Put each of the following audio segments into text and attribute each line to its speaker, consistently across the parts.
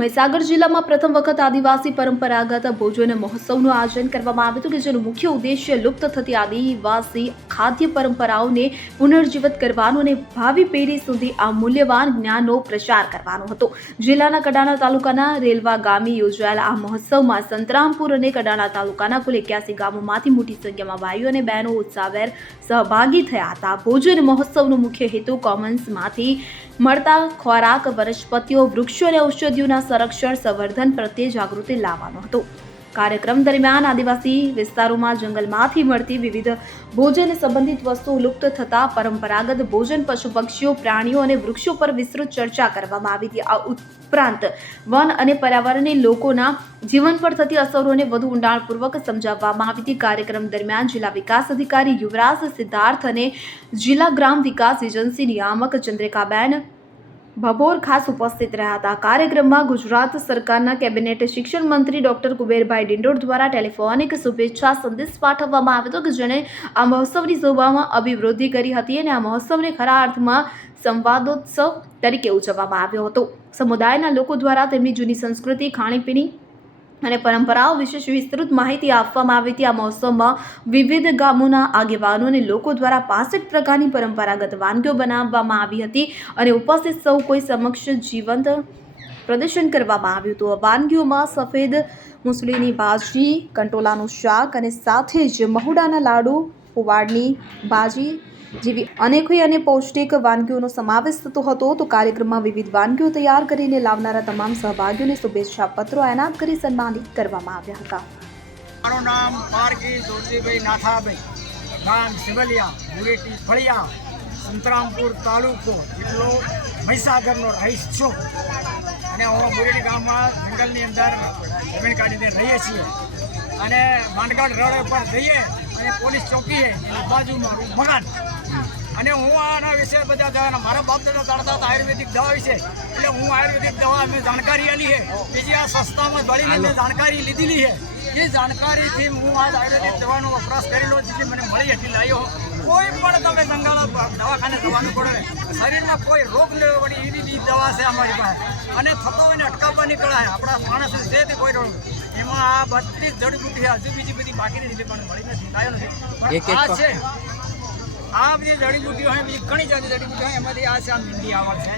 Speaker 1: મહીસાગર જિલ્લામાં પ્રથમ વખત આદિવાસી પરંપરાગત ભોજન મહોત્સવનું આયોજન કરવામાં આવ્યું હતું કે જેનો મુખ્ય ઉદ્દેશ્ય લુપ્ત થતી આદિવાસી ખાદ્ય પરંપરાઓને પુનર્જીવિત કરવાનો અને ભાવિ પેઢી સુધી આ મૂલ્યવાન જ્ઞાનનો પ્રચાર કરવાનો હતો. જિલ્લાના કડાણા તાલુકાના રેલવા ગામે યોજાયેલા આ મહોત્સવમાં સંતરામપુર અને કડાણા તાલુકાના કુલ એક્યાસી ગામોમાંથી મોટી સંખ્યામાં ભાઈઓ અને બહેનો ઉત્સાહભેર સહભાગી થયા હતા. ભોજન મહોત્સવનો મુખ્ય હેતુ કોમન્સમાંથી મળતા ખોરાક, વનસ્પતિઓ, વૃક્ષો અને ઔષધિઓના સંરક્ષણ સંવર્ધન પ્રત્યે જાગૃતિ લાવવાનો હતો. કાર્યક્રમ દરમિયાન આદિવાસી વિસ્તારોમાં જંગલમાંથી મળતી વિવિધ ભોજન સંબંધિત વસ્તુઓ લુપ્ત થતા પરંપરાગત ભોજન પશુ પક્ષીઓ, પ્રાણીઓ અને વૃક્ષો પર વિસ્તૃત ચર્ચા કરવામાં આવી હતી. આ ઉપરાંત વન અને પર્યાવરણને લોકોના જીવન પર થતી અસરોને વધુ ઊંડાણપૂર્વક સમજાવવામાં આવી હતી. કાર્યક્રમ દરમિયાન જિલ્લા વિકાસ અધિકારી યુવરાજ સિદ્ધાર્થ અને જિલ્લા ગ્રામ વિકાસ એજન્સી નિયામક ચંદ્રિકાબેન ભભોર ખાસ ઉપસ્થિત રહ્યા હતા. કાર્યક્રમમાં ગુજરાત સરકારના કેબિનેટ શિક્ષણ મંત્રી ડોક્ટર કુબેરભાઈ ડિંડોર દ્વારા ટેલિફોનિક શુભેચ્છા સંદેશ પાઠવવામાં આવ્યો હતો કે જેણે આ મહોત્સવની શોભામાં અભિવૃદ્ધિ કરી હતી અને આ મહોત્સવને ખરા અર્થમાં સંવાદોત્સવ તરીકે ઉજવવામાં આવ્યો હતો. સમુદાયના લોકો દ્વારા તેમની જૂની સંસ્કૃતિ, ખાણીપીણી અને પરંપરાઓ વિશે વિસ્તૃત માહિતી આપવામાં આવી હતી. આ મહોત્સવમાં વિવિધ ગામોના આગેવાનો અને લોકો દ્વારા પાસઠ પ્રકારની પરંપરાગત વાનગીઓ બનાવવામાં આવી હતી અને ઉપસ્થિત સૌ કોઈ સમક્ષ જીવંત પ્રદર્શન કરવામાં આવ્યું હતું. વાનગીઓમાં સફેદ, મુસળીની ભાજી, કંટોલાનું શાક અને સાથે જ મહુડાના લાડુ પુવાડની ભાજી જેવી અનેકોય અને પૌષ્ટિક વાનગીઓનો સમાવેશ થતો હતો, તો કાર્યક્રમમાં વિવિધ વાનગીઓ તૈયાર કરીને લાવનારા તમામ સહભાગીઓને શુભેચ્છા પત્રો એનાયત કરી સન્માનિત કરવામાં આવ્યા હતા.
Speaker 2: મારું નામ પારકી જોરજીભાઈ નાથાભાઈ, ગામ સિવલિયા, મુરેટી ફળિયા, સંતરામપુર તાલુકો એટલો મહીસાગરનો રહીશ છું. અને હું મુરેટી ગામમાં જંગલની અંદર જમીન કાઢીને રહીએ છીએ. અને માનગઢ રોડ ઉપર જઈએ અને પોલીસ ચોકી એની બાજુમાં મકાન. અને હું આના વિશે બધા જાણ- મારા બાપ દાદા જાણતા હતા આયુર્વેદિક દવા વિશે. એટલે હું આયુર્વેદિક દવા મેં જાણકારી આલી છે. બીજી આ સસ્તામાં ભળીને મેં જાણકારી લીધેલી છે. એ જાણકારીથી હું આજ આયુર્વેદિક દવાનો વપરાશ કરેલો જેથી જે મને મળી હતી લાવ્યો કોઈ પણ તમે દંગાળો દવાખાને દવાનું પડે શરીરમાં કોઈ રોગ ન વળી એવી દવા છે અમારી પાસે. અને થતો હોય ને અટકાવવાની કળા છે. આપણા માણસ છે તે કોઈ રોગ. એમાં આ બધી જ જડીબુટી હજુ બીજી બધી બાકી રીતે પણ મળી નથી લાવ્યો નથી. આ છે. આ બધી જડીબુટીઓ હોય બીજી ઘણી જાતની જડીબુટી હોય એમાંથી આ છે આ મીંડી આવળ છે.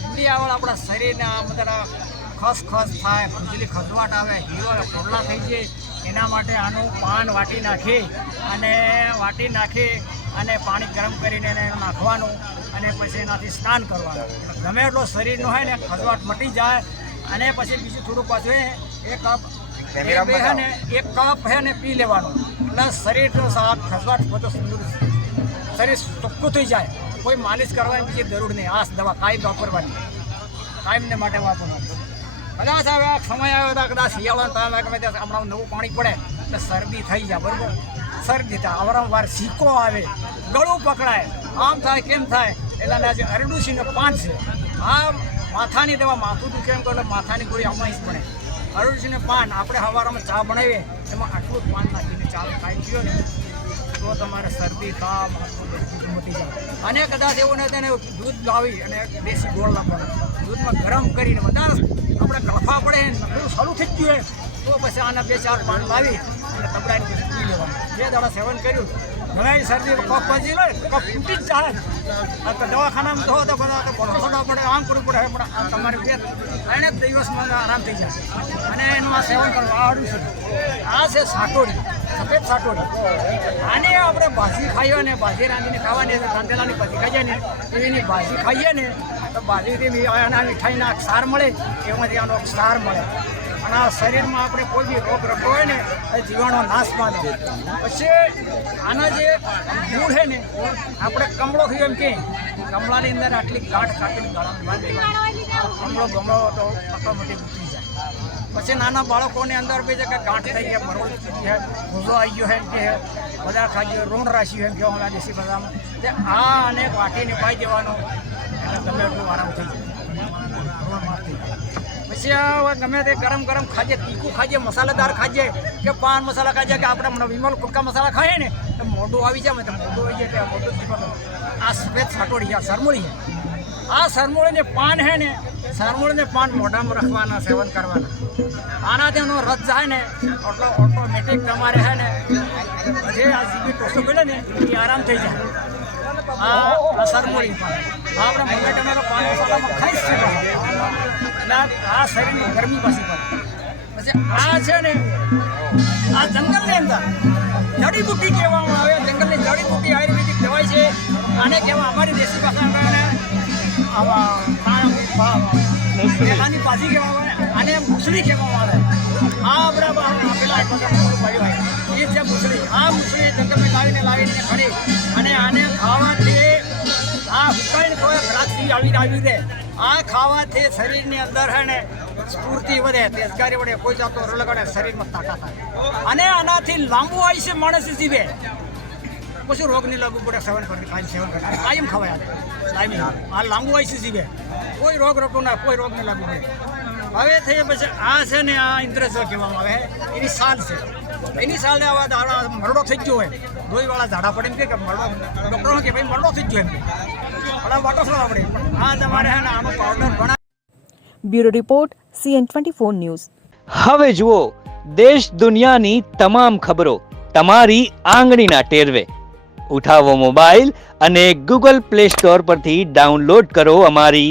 Speaker 2: મીંડી આવળ આપણા શરીરને આ બધા ખસ ખસ થાય ખંજલી ખસવાટ આવે હીરો કોરલા થઈ જાય એના માટે આનું પાન વાટી નાખી અને વાટી નાખી અને પાણી ગરમ કરીને એને નાખવાનું અને પછી એનાથી સ્નાન કરવાનું. ગમે એટલો શરીરનો હોય ને ખસવાટ મટી જાય અને પછી બીજું થોડું પાછું એ કપ હે ને એક કપ હે ને પી લેવાનું. એટલે શરીરનો સાફ ખસવાટ બધો તંદુરસ્ત. શરીર ચોખ્ખું થઈ જાય. કોઈ માલિશ કરવાની બીજી જરૂર નહીં. આ દવા કાયમ વાપરવાની કાયમને માટે વાપરવાની કદાચ હવે સમય આવ્યો હતા કદાચ શિયાળાનો ટાઈમ ગમે ત્યાં હમણાં નવું પાણી પડે એટલે શરદી થઈ જાય બરાબર? શરદી થાય. અવારંવાર સીકો આવે ગળું પકડાય. આમ થાય કેમ થાય? એટલે આજે અરડુસીનો પાન છે. આ માથાની દવા માથું દુખે એમ કહો એટલે માથાની ગોળી આમાં જ પડે. અરડુસીને પાન, આપણે સવારમાં ચા બનાવીએ, એમાં આટલું જ પાન નાખીને ચા ખાઈ ગયો ને, તો તમારે શરદી તાવ મટી જાય. અને કદાચ એવું ને તેને દૂધ લાવી અને દેશી ગોળ લાવવાનું દૂધમાં ગરમ કરીને વધારે આપણે કળફા પડે નકરું સારું થઈ ગયું તો પછી આના બે ચાર પાન લાવી અને તબડાની પી લેવાનું. બે દાડા સેવન કર્યું. ઘણા શરદી કફ પચી લે કફ તૂટી જ જાય. તો દવાખાનામાં તો તો બધા તો ભણવા પડે, આમ કરવું પડે, પણ આ તમારે બે ત્રણે જ દિવસમાં આરામ થઈ જાય. અને એનું આ સેવન કરવું આ આડું છે. આ છે સાટોડી, સફેદ સાટોડી. આને આપણે ભાજી ખાઈએ ને ભાજી રાંધીને ખાવાની રાંધેલાની ભાજી ખાઈએ ને એની ભાજી ખાઈએ ને, તો ભાજીથી આના મીઠાઈના સાર મળે, એમાંથી આનો સાર મળે. આ શરીરમાં આપણે કોઈ બી રોગ રખો હોય ને, એ જીવાણો નાશ પામે. પછી આના જે મૂળ છે ને, આપણે કમળો થયો એમ કે, કમળાની અંદર આટલી ગાંઠ ખાતી ગળામાં કમળો ગમળો તો ઓટોમેટિક ઉઠી જાય. પછી નાના બાળકોની અંદર બી છે કે ગાંઠ થઈ ગયા મરોડ થઈ છે ભૂસો આવી ગયો એમ કે, બધા ખાઈ ઋણ રાશિ એમ કે અમારા દેશી બધામાં આ અને વાટીને પાઈ દેવાનો એટલે ગમે એટલું આરામ થઈ જાય. પછી ગમે તે ગરમ ગરમ ખાજે, તીખું ખાજે, મસાલેદાર ખાજે, કે પાન મસાલા ખાજે, કે આપણે વિમલ કુટકા મસાલા ખાઈએ ને, તો મોઢું આવી જાય તો મોઢું આવી જાય કે મોઢું તીખું આ સફેદ સાટોડી આ આ સરમોળીને પાન હે ને, સરમૂળને પાન મોઢામાં રાખવાના, સેવન કરવાના. આનાથી એનો રસ જાય ને, ઓટો ઓટોમેટિક તમારે છે ને, જે આ સીબી ટોસો પડે ને, એ આરામ થઈ જાય. આ સરમૂળી આ આપણે મમ્મી ટમેટો પાન મસાલામાં ખાઈ જ એટલે આ- શરીરની ગરમી પાછી પડે. પછી આ છે ને, આ જંગલની અંદર જડીબુટ્ટી કહેવામાં આવે. જંગલની જડીબુટ્ટી આયુર્વેદિક કહેવાય છે. આને કહેવા અમારી દેશી ભાષામાં આવા પાછી કહેવામાં આવે આને મૂસળી કહેવામાં આવે. આ પડ્યું હોય એ છે મૂસળી. આ મુસળી જંગલમાં લાવીને લાવીને ખડી અને આને ખાવાથી આ હુકાઈને કોઈ દ્રાક્ષી આવી આવી દે આ ખાવાથી શરીરની અંદર હે ને સ્ફૂર્તિ વધે, તેજગારી વડે કોઈ જાતો રલગડે શરીરમાં તાકાત આવે. અને આનાથી લાંબુ આયુષ્ય માણસ જીવે. પછી રોગ નહીં લાગુ પડે સેવન કરી કાયમ સેવન કરે કાયમ ખવાય આ લાંબુ આયુષ્ય જીવે. કોઈ રોગ રોટો ના કોઈ રોગ નહીં લાગુ નહીં. હવે થઈ પછી આ છે ને આ ઇન્દ્રજ કહેવામાં આવે એની સાલ છે. એની સાલે આવા દાડા મરડો થઈ ગયો હોય. દોઈવાળા ઝાડા પડે એમ કે મરડો ડૉક્ટરો કે ભાઈ મરડો થઈ ગયો એમ પણ આ વાટો થોડા આપણે? પણ આ તમારે હે ને આનો પાવડર બના
Speaker 3: bureau report CN twenty four news.
Speaker 4: હવે જુઓ દેશ દુનિયાની તમામ ખબરો તમારી આંગળીના ટેરવે. ઉઠાવો મોબાઈલ અને ગૂગલ પ્લે સ્ટોર પરથી ડાઉનલોડ કરો અમારી